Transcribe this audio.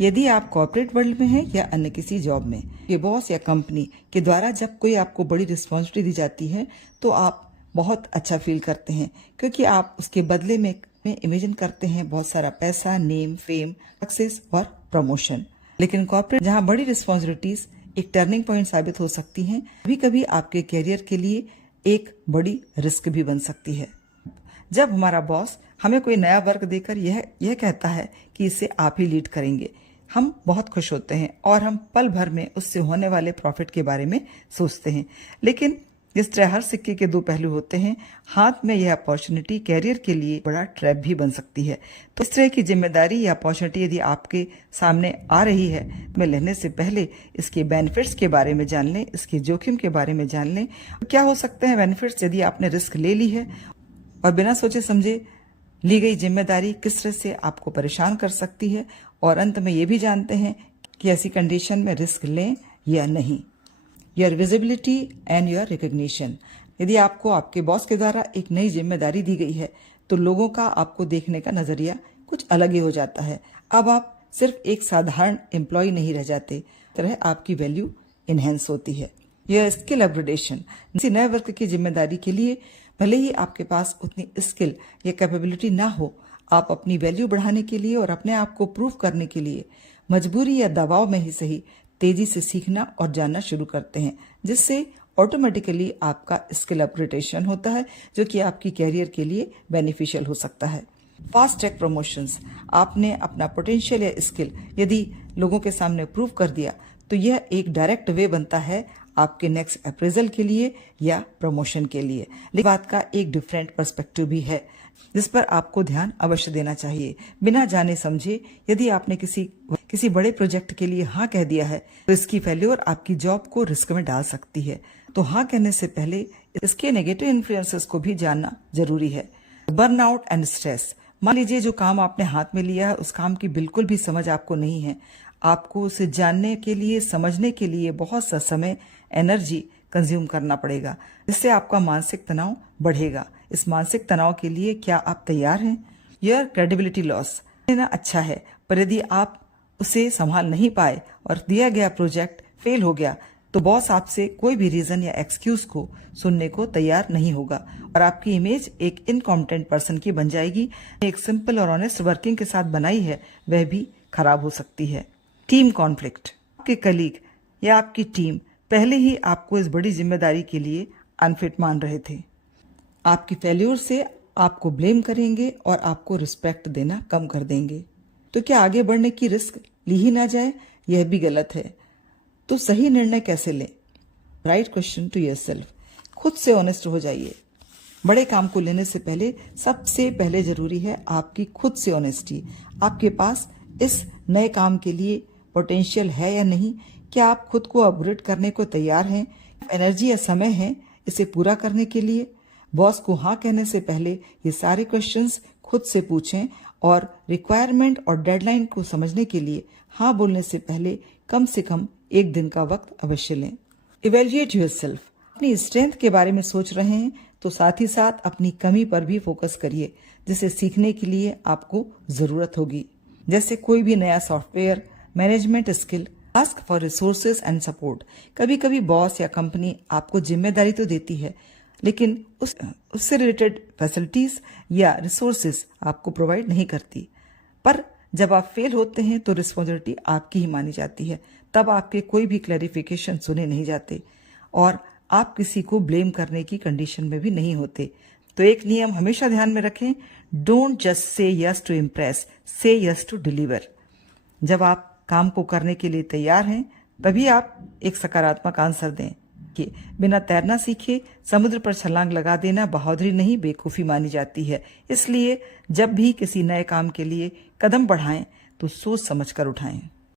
यदि आप corporate world में हैं या अन्य किसी जॉब में, ये बॉस या कंपनी के द्वारा जब कोई आपको बड़ी रिस्पॉन्सिबिलिटी दी जाती है तो आप बहुत अच्छा फील करते हैं, क्योंकि आप उसके बदले में इमेजिन करते हैं बहुत सारा पैसा, नेम, फेम, सक्सेस और प्रमोशन। लेकिन कॉर्पोरेट जहां बड़ी रिस्पॉन्सिबिलिटीज एक टर्निंग पॉइंट साबित हो सकती हैं, कभी कभी आपके कैरियर के लिए एक बड़ी रिस्क भी बन सकती है। जब हमारा बॉस हमें कोई नया वर्क देकर यह कहता है कि इसे आप ही लीड करेंगे, हम बहुत खुश होते हैं और हम पल भर में उससे होने वाले प्रॉफिट के बारे में सोचते हैं। लेकिन जिस तरह हर सिक्के के दो पहलू होते हैं, हाथ में यह अपॉर्चुनिटी कैरियर के लिए बड़ा ट्रैप भी बन सकती है। तो इस तरह की जिम्मेदारी या अपॉर्चुनिटी यदि आपके सामने आ रही है, में लेने से पहले इसके बेनिफिट्स के बारे में जान लें, इसके जोखिम के बारे में जान लें। क्या हो सकते हैं बेनिफिट्स यदि आपने रिस्क ले ली है, और बिना सोचे समझे ली गई जिम्मेदारी किस तरह से आपको परेशान कर सकती है, और अंत में ये भी जानते हैं कि ऐसी कंडीशन में रिस्क लें या नहीं। Your visibility and your recognition. यदि आपको आपके बॉस के द्वारा एक नई जिम्मेदारी दी गई है तो लोगों का आपको देखने का नजरिया कुछ अलग ही हो जाता है। अब आप सिर्फ एक साधारण एम्प्लॉय नहीं रह जाते, तरह आपकी वैल्यू इनहेंस होती है। यह स्किल अपग्रेडेशन। किसी नए वर्क की जिम्मेदारी के लिए भले ही आपके पास उतनी स्किल या कैपेबिलिटी ना हो, आप अपनी वैल्यू बढ़ाने के लिए और अपने आप को प्रूव करने के लिए मजबूरी या दबाव में ही सही तेजी से सीखना और जानना शुरू करते हैं, जिससे ऑटोमेटिकली आपका स्किल अपग्रेडेशन होता है, जो कि आपकी कैरियर के लिए बेनिफिशियल हो सकता है। Fast track promotions. आपने अपना पोटेंशियल या स्किल यदि लोगों के सामने प्रूव कर दिया तो यह एक डायरेक्ट वे बनता है आपके नेक्स्ट अप्रेजल के लिए या प्रमोशन के लिए। लेकिन बात का एक डिफरेंट पर्सपेक्टिव भी है जिस पर आपको ध्यान अवश्य देना चाहिए। बिना जाने समझे यदि आपने किसी बड़े प्रोजेक्ट के लिए हाँ कह दिया है तो इसकी फेल्योर आपकी जॉब को रिस्क में डाल सकती है। तो हाँ कहने से पहले इसके नेगेटिव इन्फ्लुएंसेस को भी जानना जरूरी है। Burnout and stress. मान लीजिए जो काम आपने हाथ में लिया है उस काम की बिल्कुल भी समझ आपको नहीं है। आपको उसे जानने के लिए, समझने के लिए बहुत सा समय, एनर्जी कंज्यूम करना पड़ेगा, जिससे आपका मानसिक तनाव बढ़ेगा। इस मानसिक तनाव के लिए क्या आप तैयार हैं? Your credibility loss. लेना अच्छा है, पर यदि आप उसे संभाल नहीं पाए और दिया गया प्रोजेक्ट फेल हो गया तो बॉस आपसे कोई भी रीजन या एक्सक्यूज को सुनने को तैयार नहीं होगा और आपकी इमेज एक इनकॉम्पिटेंट पर्सन की बन जाएगी। एक सिंपल और ऑनेस्ट वर्किंग के साथ बनाई है वह भी खराब हो सकती है। Team conflict. आपके कलीग या आपकी टीम पहले ही आपको इस बड़ी जिम्मेदारी के लिए अनफिट मान रहे थे। आपकी फेल्योर से आपको ब्लेम करेंगे और आपको रिस्पेक्ट देना कम कर देंगे। तो क्या आगे बढ़ने की रिस्क ली ही ना जाए? यह भी गलत है। तो सही निर्णय कैसे लें? Right question to yourself. खुद से ऑनेस्ट हो जाइए। बड़े काम को लेने से पहले सबसे पहले जरूरी है आपकी खुद से ऑनेस्टी। आपके पास इस नए काम के लिए पोटेंशियल है या नहीं? क्या आप खुद को अपग्रेड करने को तैयार हैं? एनर्जी या समय है इसे पूरा करने के लिए? बॉस को हाँ कहने से पहले ये सारे क्वेश्चंस खुद से पूछें और रिक्वायरमेंट और डेडलाइन को समझने के लिए हाँ बोलने से पहले कम से कम एक दिन का वक्त अवश्य लें। Evaluate yourself. अपनी स्ट्रेंथ के बारे में सोच रहे हैं तो साथ ही साथ अपनी कमी पर भी फोकस करिए, जिसे सीखने के लिए आपको जरूरत होगी। जैसे कोई भी नया software, management skill, ask for resources and support. कभी कभी बॉस या कंपनी आपको जिम्मेदारी तो देती है, लेकिन उससे रिलेटेड फैसिलिटीज या रिसोर्सेज आपको प्रोवाइड नहीं करती। पर जब आप फेल होते हैं तो रिस्पॉन्सिबिलिटी आपकी ही मानी जाती है। तब आपके कोई भी क्लैरिफिकेशन सुने नहीं जाते और आप किसी को ब्लेम करने की कंडीशन में भी नहीं होते। तो एक नियम हमेशा ध्यान में रखें, don't just say yes to impress, say yes to deliver. जब आप काम को करने के लिए तैयार हैं तभी आप एक सकारात्मक आंसर दें। कि बिना तैरना सीखे समुद्र पर छलांग लगा देना बहादुरी नहीं, बेवकूफ़ी मानी जाती है। इसलिए जब भी किसी नए काम के लिए कदम बढ़ाएं तो सोच समझ कर उठाएं।